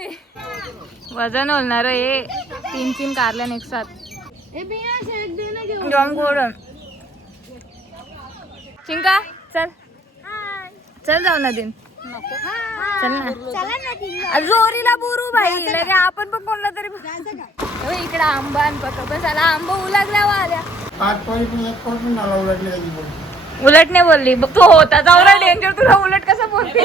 तुम्ही वजन होणार हे 3 कारल्यान एक साथ जॉम गोडन चिंका चल चल जाऊ नदीन चल ना जोरीला बोरू भाई लगे आपण पण कोणला तरी इकडे आंबा पण चला आंबा उलगल्यावर आल्या उलट नाही बोलली तू होता जाऊला डेंजर तुला उलट कसं बोलते.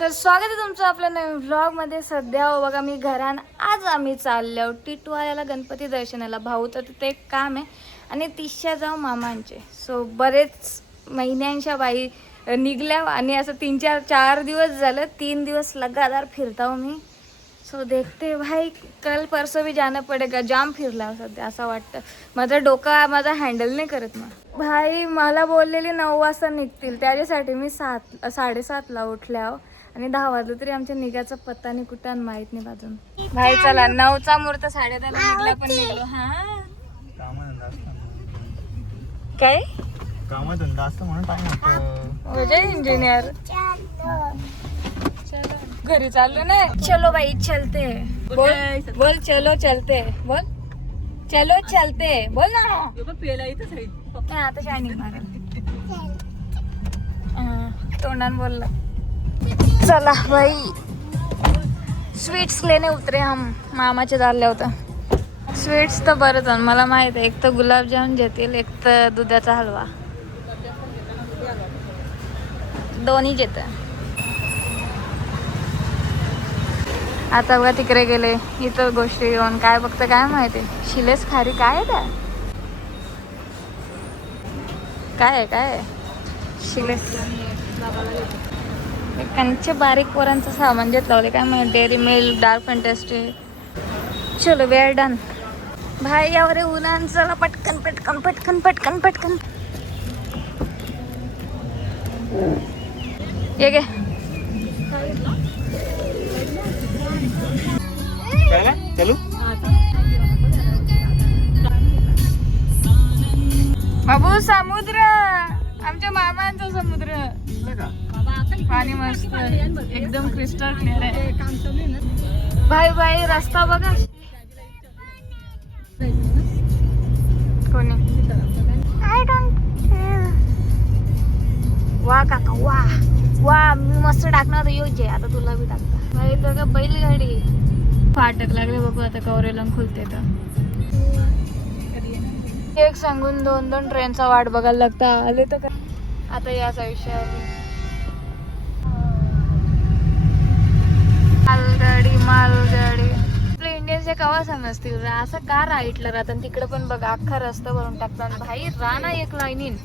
तर स्वागत आहे तुमचं आपल्या नवीन व्लॉग मध्ये. सध्या बघा मी घरान आज आम्ही चाललो टिटवाळ्याला गणपती दर्शनाला. भाऊचं तिथे एक काम आहे आणि तिशा जाऊ मामांचे. सो बरेच महिन्यांच्या बाई निघल्या आणि असं 3-4 दिवस झालं. 3 दिवस लगातार फिरता हूँ मी. सो देखते भाई कल परसों भी जाना पडेगा. जाम फिरला सध्या असं वाटतं. माझा डोका माझा हँडल नाही करत मग भाई. मला बोललेली 9 वाजता निघतील त्याच्यासाठी मी 7:30ला उठल्या आणि 10 वाजलं तरी आमच्या निघायचा पत्ता नाही कुठं माहित नाही बाजून. भाई चला 9चा मुहूर्त 10:30 निघला पण निघलो. हा काय कामधंदा असतं म्हणून जय इंजिनियर. घरी चाललो ना. चलो भाई चलते. बोल चलो चलते. बोल चलो चलते. बोल ना. आता शायनिंग मारायला तोंडान बोलला. चला भाई स्वीट्स लेने उतरे हम. मामाचे चालले होतं. स्वीट्स तर बरंच आहे मला माहित आहे. एक तर गुलाबजामुन देतील एक तर दुधाचा हलवा दोन्ही येतं. आता बघा तिकडे गेले इतर गोष्टी घेऊन काय बघतं काय माहिती. शिलेस खारी काय आहे त्या काय शिलेस कंचे बारीक पोरांचं सामान घेत लावले काय माहिती. Dairy milk dark fantastic. चलो वी आर डन. भाई यावर उन्हान चला पटकन पटकन पटकन पटकन पटकन ये गे चलू बाबू. समुद्र आमच्या मामांचा समुद्र. पाणी मस्त एकदम क्रिस्टल क्लिअर आहे. भाई रस्ता बघा. कोणी आय डोंट वा काका वा मी मस्त टाकणार योग्य. आता तुला बी टाकता भाई. तर का बैलगाडी फाटक लागले बाबा. आता कवरेला खुलते तर एक सांगून 2 ट्रेनचा वाट बघायला लागता. आले तर काय आता याच आयुष्यात. मालगाडी आपल्या इंडियनचे कवा समजतील असं का राईटला राहतात. तिकडे पण बघा अख्खा रस्ता भरून टाकतात भाई. राणा एक लाईनीन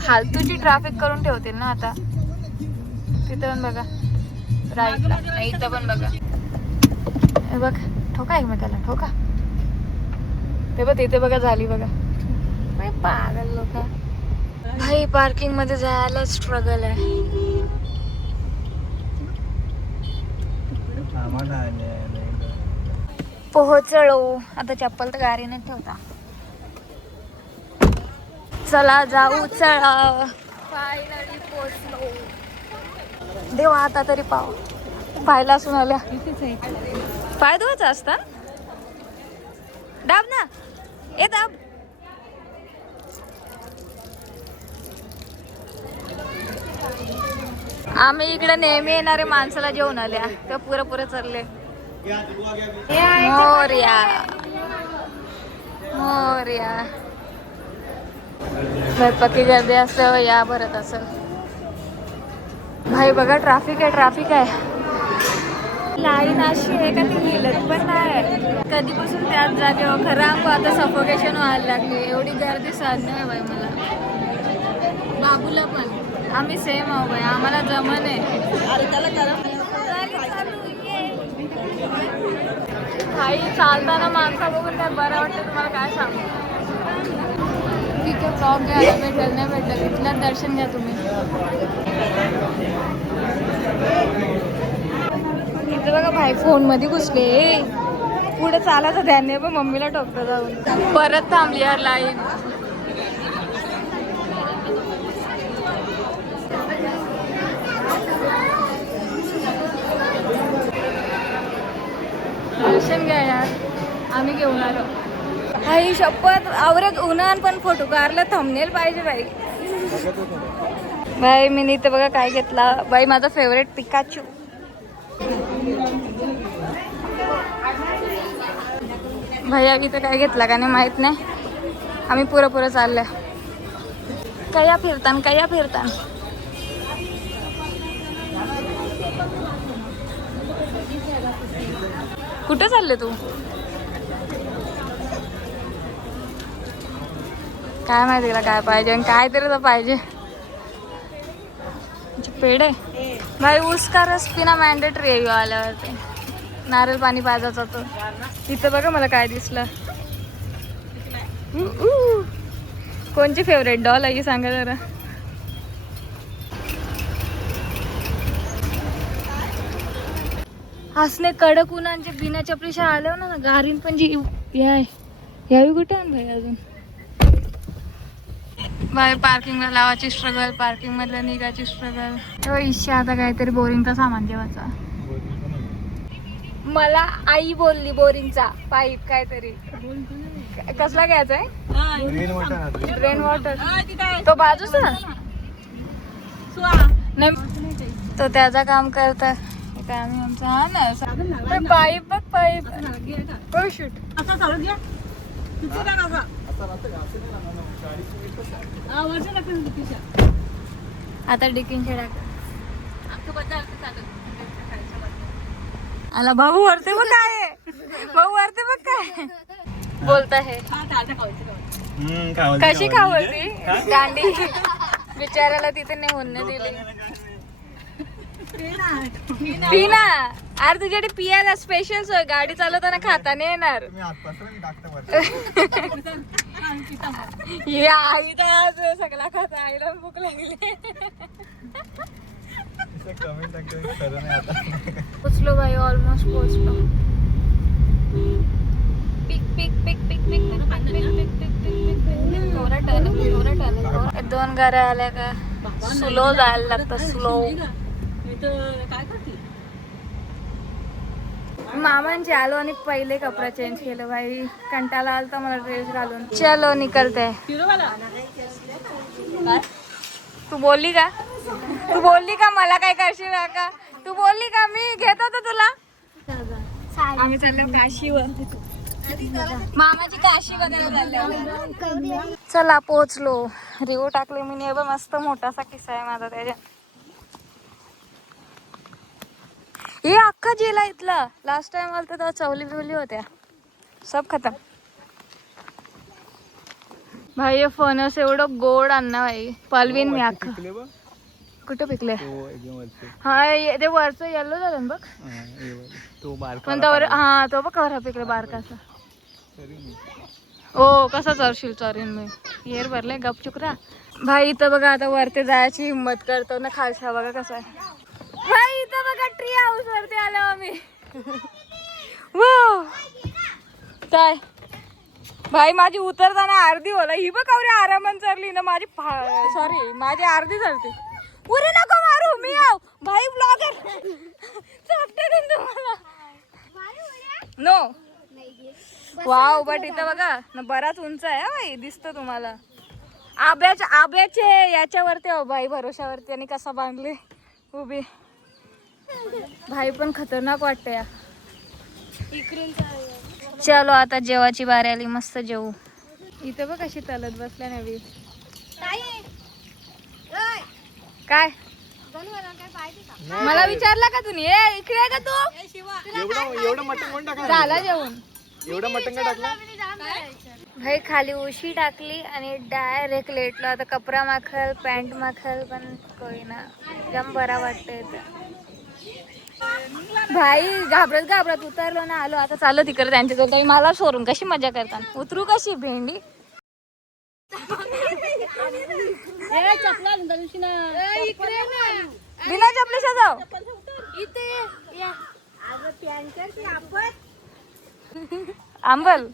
फालतूची ट्रॅफिक करून ठेवतील ना आता. तिथं पण बघा राईटला इथं पण बघा. हे बघ ठोका एकमेकाला ठोका. ते बघ तिथे बघा झाली बघा. पागल लोक भाई. पार्किंग मध्ये जायला स्ट्रगल आहे. पोहोचलो. आता चप्पल तर गाडीने ठेवता. चला जाऊ चला. फायनली पोहोचलो. देवा आता तरी पाव पायला असून आल्या. पाय धुवायचा असता दाब ना. ए दाब. आम्ही इकडे नेहमी येणारे माणसाला जेवण आल्या त्या पुरे चालले. मोरया पक्की गर्दी असल्यावर या भरत असेल. भाई बघा ट्रॅफिक आहे. लाईन अशी आहे का ती हिलत पण नाही. कधीपासून त्याच जागेवर खरं आंबा आता सफोकेशन व्हायला लागले. एवढी गर्दी सहन नाही बाई मला. बाबूला पण आम्ही सेम आहो बाई. आम्हाला जमन आहे. भाई चालताना माणसा बघून काय बरं वाटतं तुम्हाला काय सांगू. तिथे ब्लॉग घ्यायला भेटेल नाही भेटेल. इथलं दर्शन घ्या तुम्ही. इथे बघा भाई फोन मध्ये घुसले. पुढे चालायचं ध्यान नाही पण मम्मीला टोकता जाऊन. परत थांबली यार लाईन. दर्शन घेणार आम्ही घेऊन आलो. आई शपथ आवरत उन्हान पण फोटो काढला. थंबनेल पाहिजे बाई. बाई मी इथं बघा काय घेतला. बाई माझा फेवरेट पिकाचू. भैया इथं काय घेतला का नाही माहित नाही. आम्ही पुरं चाललोय. कया फिरतान. कुठे चालले तू? काय माहिती तिला काय पाहिजे आणि काय तरी तर पाहिजे. पेढे भाई ऊस का रस पिणं मॅन्डेटरी आहे आल्यावरती. नारळ पाणी पाजायचं होतं. इथं बघा मला काय दिसलं. कोणची फेवरेट डॉल आहे सांगा जरा. हसणे कडक उन्हांचे बिना चपलीशा आल्या ना गारीन पण जी यावी कुठे भाई अजून. बाय पार्किंगला लावायची स्ट्रगल. पार्किंग मधलं निघायची स्ट्रगल. तेव्हा इच्छा आता काहीतरी बोरिंगचा सामान ठेवायचा. मला आई बोलली बोरिंगचा पाईप काहीतरी. कसला घ्यायचा आहे? Rain water. तो बाजूचा नाही तो त्याचा काम करता. आम्ही आमचा हा ना पाईप बघ पाईप. हो शूट आता डिकींच्या टाक. आला भाऊ वरते बघ काय. भाऊ वरते बघ काय बोलता है. कशी खावती दांडी बिचाराला तिथे नाही होणे दिली. पिना अरे तुझ्याकडे पियाला स्पेशल सोय. गाडी चालवताना खाता नाही येणार. आई तर आज सगळा खाता. आईला भूक लागली. पोचलो भाई ऑलमोस्ट पोचलो. पिक पिक पिक पिक पिक पिक पिक पिक पिक पिक पिक. थोडा टर्न 2 गाड्या आल्या का स्लो जायला लागतं. स्लो. मामांचे आलो आणि पहिले कपडा चेंज केलं भाई. कंटाळा आलता मला ड्रेस घालून. चलो निकलते. तू बोलली का मला काय करशील का? तू बोलली का मी घेत होतो तुला? आम्ही चाललो काशीवर. मामाची काशी वगैरे चालले. चला पोहोचलो. रिव्ह्यू टाकले मी ने. मस्त मोठासा किस्सा आहे माझा त्याच्यात. हे अख्खा जिल्हा इथला. लास्ट टाइम आलं तर तेव्हा चवली बिवली होत्या. सब खतम. भाई हे फणस एवढं गोड अन्न भाई. पलवीन मी अख्खा. कुठे पिकले? हा ते वरचं येल्लो झालं बघ. पण हा तो बघ कवर पिकले बारकासा. ओ कसा चरशील चरीन मी. हेर भरले गपचुक रा भाई. इथं बघा आता वरती जायची हिंमत करतो ना. खालसा बघा कसा आहे भाई. इथं बघा ट्री हाऊस वरती आलो आम्ही. काय भाई माझी उतरताना अर्धी होला. ही बघ कवरी आरामात चरली ना माझी. सॉरी माझी अर्धी चरते. उरे नको मारू मी आव भाई ब्लॉगर. चपटे तुम्हाला नो वाव. बट इथं बघा ना बराच उंच आहे भाई. दिसतं तुम्हाला. आब्याचे याच्यावरती हो भाई भरोशावरती. आणि कसा बांधले उभी भाई. पण खतरनाक वाटते या. चलो आता जेवाची बारी आली. मस्त जेवू. इथं बघ कशी चालत बसल्या नवी. काय मला विचारला का तुम्ही? इकडे आहे का तू? एवढं मटण कोण टाकलं? झाला जेवण. एवढं मटण का टाकलं भाई? खाली उशी टाकली आणि डायरेक्ट लेटलो. आता कपडा माखल पॅन्ट माखल पण कोई ना. जम बरा वाटतंय भाई. घाबरत उतरलो ना. आलो आता चाललो तिकडे त्यांच्या जवळ. मला सोडून कशी मजा करतात. उतरू कशी भेंडी. बिना चपलीचा जाऊ. आंबल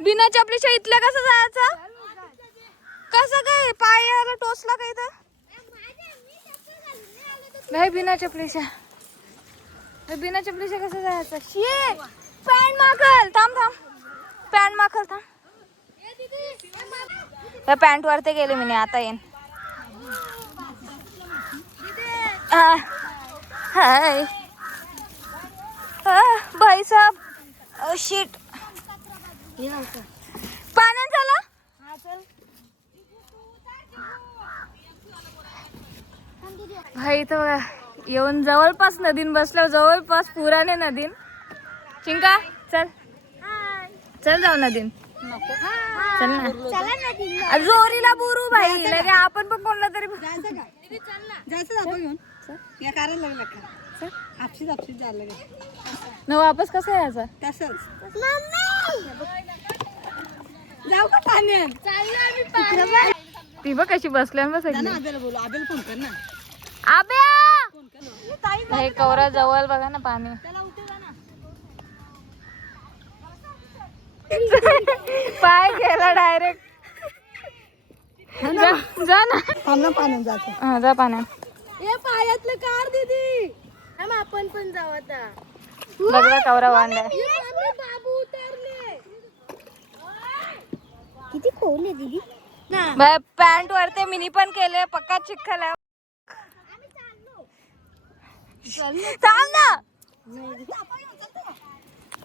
बिना चपलीच्या इथल्या कसं जायचं? कसं काय पायाला टोचला काही तर नाही बिना चपलीच्या कसं जायचं शे पॅन्ट माखल थांब पॅन्ट माखल थांब त्या पॅन्ट वरती गेले मी आता येईन हाय भाई साहब शिट पाण्यात झालं भाई तो येऊन जवळपास नदीन बसल्यावर जवळपास पुराने नदीन चिंका चल चल जाऊ नदीन चल ना जोरीला बुरू भाई लगे आपण पण कोणला तरी न वापस कसं यायचं तसंच जाऊ का पाण्यात ती बघ कशी बसल्या बसायची आबेला बोलू आबेला फोन कर ना आब्या हे कवरा जवळ बघा ना पाणी पाय गेला डायरेक्ट जा ना थांबला पाण्यात जातो हा जा पाण्यात ए पायातलं कार दीदी आपण पण जाऊ आता बघा कवरा वांड्या बाबू उतरले किती खोल दीदी पॅन्ट वरते मिनी पण केले पक्का चिखल आहे थांब ना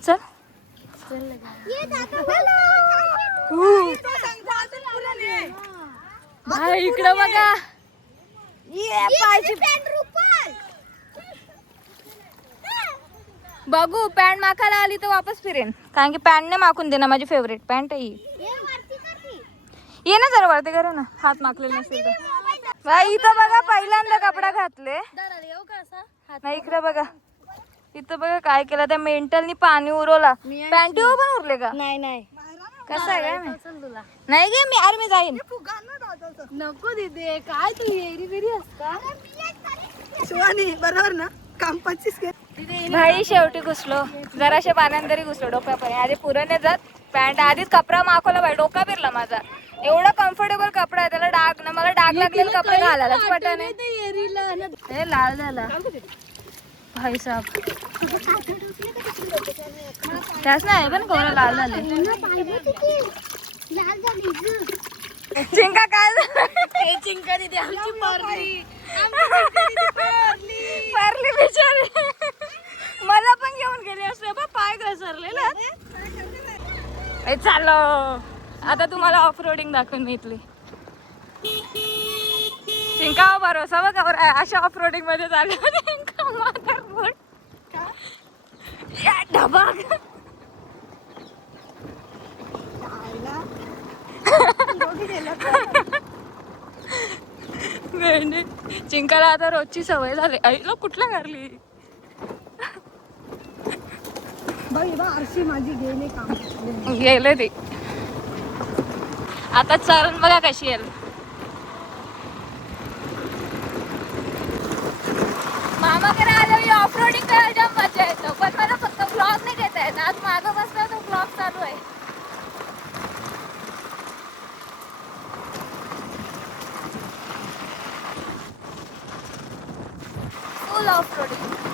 चल इकडं बघा बघू पॅन्ट माखायला आली तर वापस फिरेन कारण की पॅन्टने माखून दे ना माझी फेवरेट पॅन्ट आहे ही ये ना जरा वरती करे ना हात माखलेला नसेल तर भाई इथं बघा पहिल्यांदा कपडा घातले नाही इकडे बघा इथं बघा काय केलं त्या मेंटलनी पाणी उरवला पॅन्टीवर पण उरले का नाही कसं आहे काय नाही गे मी अरे मी जाईन नको दीदी काय तू एरी बेरी असता शिवानी बरोबर ना कामपाचीच भाई शेवटी घुसलो जराशे पाण्यात तरी घुसलो डोक्यापर्यंत आधी पुरण जात पॅन्ट आधीच कपडा माखवला भाई डोका फिरला माझा एवढा कम्फर्टेबल कपडा आहे त्याला डाग ना मला डाग लागलेला कपडे घालायलाच पटत नाही हे लाल झाला भाई साहब त्याच नाही पण कोणा लाल झाले चिंका काय चिंका दीदी आमची पारली बिचारी मला पण घेऊन गेली असते बा पाय घसरलेला चाललो आता तुम्हाला ऑफ रोडिंग दाखवून मी इथली चिंका भरोसा बघा अशा ऑफ रोडिंग मध्ये चालले ढबाक चिंकाला आता रोजची सवय झाली आईला कुठला करली आरशी माझी गेले काम गेले ती आता चरण बघा कशी येईल मामाकडे आलो ऑफ रोडिंग करायला जाम मजा येतो पण मला फक्त ब्लॉग नाही घेता येत आज मागं बसला तो ब्लॉग चालू आहे फुल ऑफ रोडिंग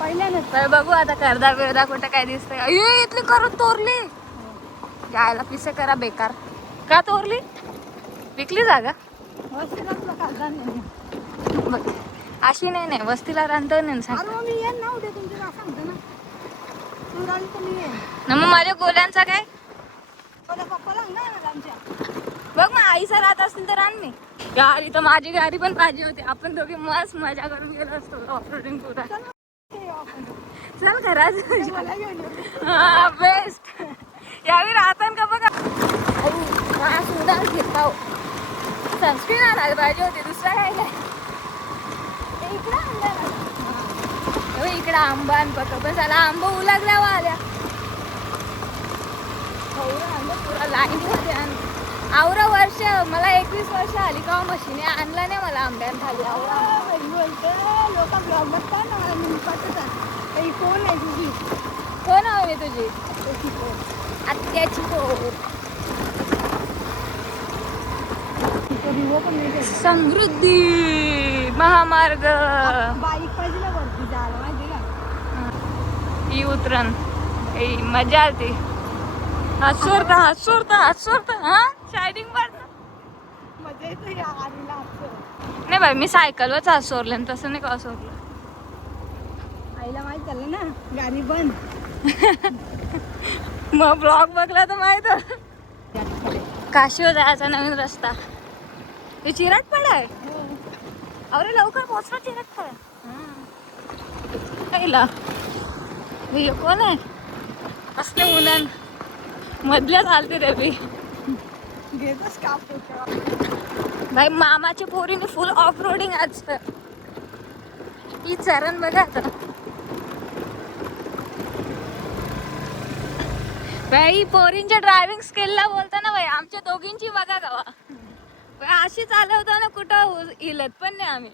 पहिल्यानंतर बघू आता करदा बिरदा कुठं काय दिसतंय इथली करून तोरली यायला पिसे करा बेकार का तोरली विकली जागा बघ अशी नाही वस्तीला रांधतो नाही सांग मी येईन ना उद्या तुमच्या सांगतो ना तू राहिली तर मी येईन ना मग माझ्या गोल्यांचा काय पप्पाला ना आमच्या बघ मग आईचा राहत असतील तर आण मी गाडी तर माझी गाडी पण पाहिजे होती आपण दोघे मस्त मजा करून गेलो असतो ऑफरोडिंग पुरा चल घरात हा बेस्ट यावेळी राहतात का बघा सुंदर घेता सनस्क्रीन आणायला पाहिजे होती दुसरा काय नाही इकडं आंबा आण बघ बस आला आंबा उलागल्यावर आल्या पुरा लाईनीमध्ये आण आवरा वर्ष मला 21 वर्ष आली का मशीने आणला नाही मला आंब्यान खाली आवरा लोक ब्लॉग बघतात ना कोण आहे तुझी कोण मी तुझी आत्याची पोर. समृद्धी महामार्ग बाईक पाहिजे ना वरती जायला माहिती का. ही उतरण मजा आली. हात सोडता हा शायनिंग मारता. मजा येते या गाडीला असं. नाही बाई मी सायकलवरच हात सोडले तसं नाही का सोडलं. आईला माहित झालं ना गाडी बंद. मग ब्लॉग बघला तर माहित. काशीवर जायचा नवीन रस्ता. हे चिराटपाडा आहे. अरे लवकर पोहोचला चिराटपाडा. हे कोण आहे असले उन्हान मधल्या चालते रे मी. घेतच काप. भाई मामाच्या पोरीने फुल ऑफ रोडिंग आज. ही चरण बघा आता. बाई पोरींच्या ड्रायव्हिंग स्किलला बोलताना बाई आमच्या दोघींची बघा गावा. अशी चालवतो ना कुठं इलत पण नाही आम्ही.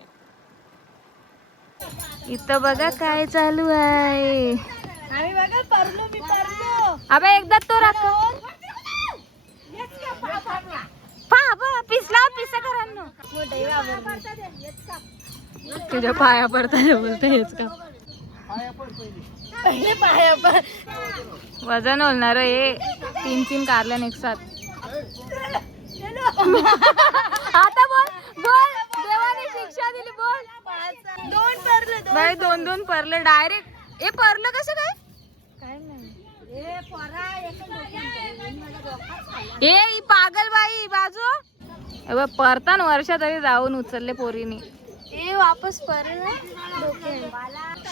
इथं बघा काय चालू आहे. आम्ही बघा परलो मी परलो. अबे एकदा तो राख पिसा करांनो तुझ्या पाया पडतात बोलते हेच का. पहिले पाया पर. वजन होणार हे 3 कारल्यान एक साथ. आता बोल बोल देवाने शिक्षा दिली बोल. 2 परले. बाई 2 परले डायरेक्ट. हे परलं कसं काय. काय नाही ए पोरा ए ही पागल बाई बाजू. परतान वर्ष तरी जाऊन उचलले पोरीनी. ए वापस परला.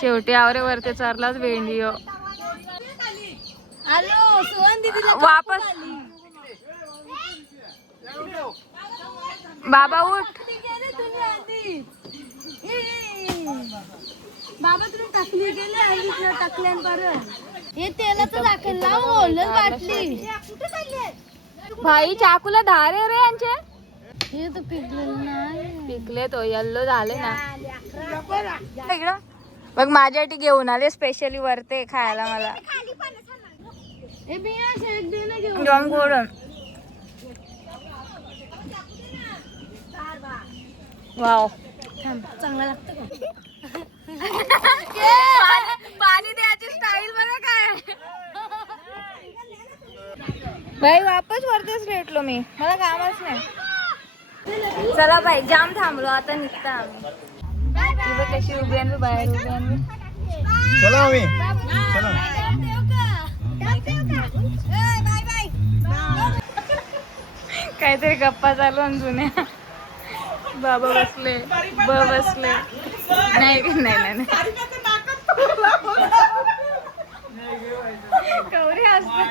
शेवटी आवरे वरती चरलाच भेंडियो. आलो सुवन दीदीला वापस बाबा उठ. बाबा तुम्ही टाकली गेले आणि टाकल्यान परत हे तेलाचं दाखल लाव ओलच बाटली. भाई चाकूला धारे रे यांचे. हे तर पिकलेलं नाही. पिकले तो येल्लो झाले ना. इकडं बघ माझ्यासाठी घेऊन आले स्पेशली वरते खायला मला. ए बिया शेक दे ना घेऊन. जॉन गोडन वाव चांगला लागतं का. पाणी द्यायची स्टाईल बघा काय. भाई वापस वरतीच भेटलो मी. मला कामच नाही. चला बाई जाम थांबलो आता निघता आम्ही. तुझं कशी उभी आहे बाहेर उभी आहे. चला आम्ही चला. काहीतरी गप्पा चालू आणि जुन्या. बाबा बसले बसले. नाही नाही कवरी असते.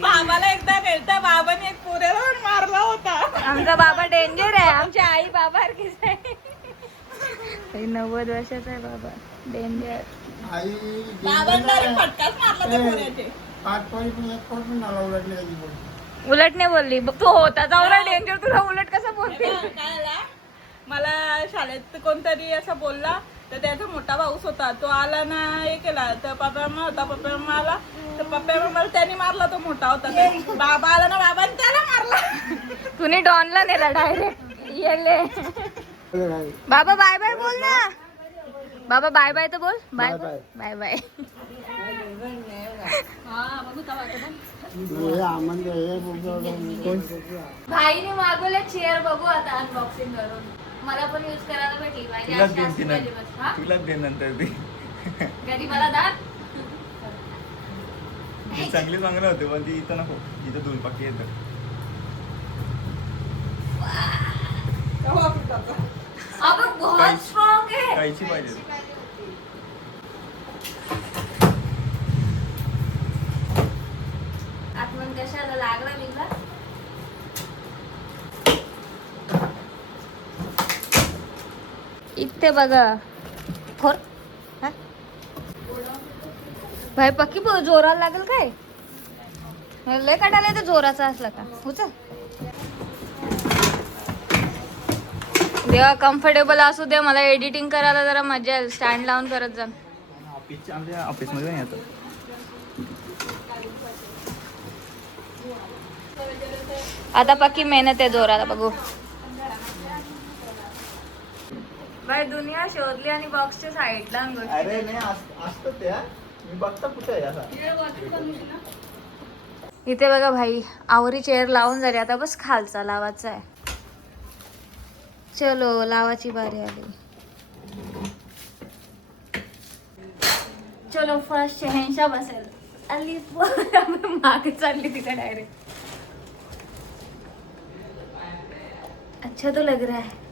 बाबाला एकदा नेलता बाबाने एक पोऱ्याला मारला होता. आमचा बाबा डेंजर आहे. आमची आई बाबा सारखीच आहे. 90 वर्षाचा आहे बाबा. डेंजर. उलट नाही बोलली तू होता जाऊन डेंजर. तुला उलट कसं बोलते. मला शाळेत कोणतरी असं बोलला तर त्याचा मोठा भाऊस होता. तो आला ना हे केला तर पप्पा होता. पप्पा आला तर पप्पा मला त्याने मारला. तो मोठा होता तर बाबा आला ना बाबाने त्याला मारला. तुम्ही डॉनला नेला डायरेक्ट. येले बाबा बाय बाय बोल ना. बाबा बाय बाय तर बोल. Bye bye bye. भाईने मागवले चेअर. बघू आता अनबॉक्सिंग करून. मला पण यूज करायला भेटली तुलाच दे नंतर ती घरी मला दात. चांगली चांगलं होते पण ती इथं नको. इथं दोन पाकी येतं. अगं बहुत स्ट्रॉंग आहे. कायची पाहिजे. आतमध्ये कशाला लागला बिगला. इथे बघा खोर. भाई पक्की जोराला लागेल काय. लय काढायला तर जोराचा असला का उचल. देवा कम्फर्टेबल असू दे. मला एडिटिंग करायला जरा मजा येईल. स्टँड लावून करत जा. आमच्या ऑफिसमध्ये पण येतं. आता पक्की मेहनत आहे जोराला बघू. बाई दुनिया शोधली आणि बॉक्सच्या साईडला अरे नाही असतं त्या मी बघता कुठे आहे असा. इथे बघा भाई आवरी चेअर लावून झाली, आता बस खालचा लावायचा आहे. चलो लावाची बारी आली. चलो फर्स्ट शहनशाह बसेल. आली मागे चालली तिथे डायरेक्ट. अच्छा तो लग रहा है.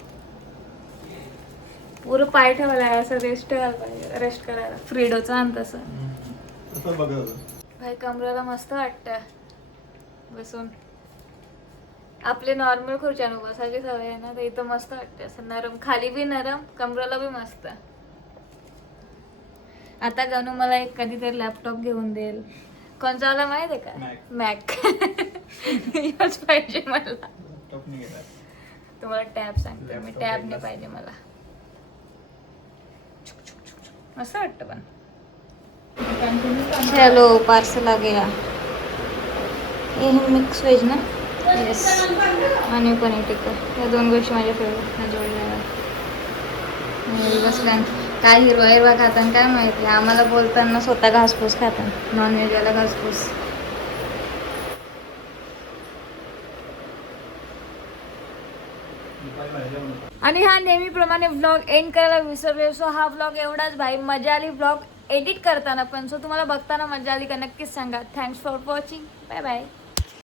पूर्ण पाय ठेवायला आहे असं रेस्ट करायला पाहिजे, रेस्ट करायला फ्रीडोचा आणि तसं. तसं बघत होतं. भाई कमरेला मस्त वाटतं बसून. आपले नॉर्मल खुर्च्यानं बसायची सवय आहे ना, तर इथं मस्त वाटतं असं नरम, खाली बी नरम, कमरेला बी मस्त. आता गणू मला एक कधीतरी लॅपटॉप घेऊन देईल. कोणचा वाला माहिती आहे का? मॅक. हेच पाहिजे मला. लॅपटॉप नाही घेणार. तुम्हाला टॅब सांगते मी, टॅब नाही पाहिजे मला. मस्त वाटतं पण. चलो पार्सल आ गया. ये है मिक्स व्हेज ना. येस. आणि पनीर टिक्का, या दोन गोष्टी माझ्या फेवरेट जोडल्या. बस काय हिरवा हिरवा खाताना काय माहिती, आम्हाला बोलताना स्वतः घासपूस खातात, नॉनव्हेजवाला घासपूस. आणि हा नेहमीप्रमाणे व्लॉग एंड करायला विसरले. सो हा व्लॉग एवढाच भाई. मजा आली व्लॉग एडिट करताना पण. सो तुम्हाला बघताना मजा आली का नक्कीच सांगा. Thanks for watching. Bye bye.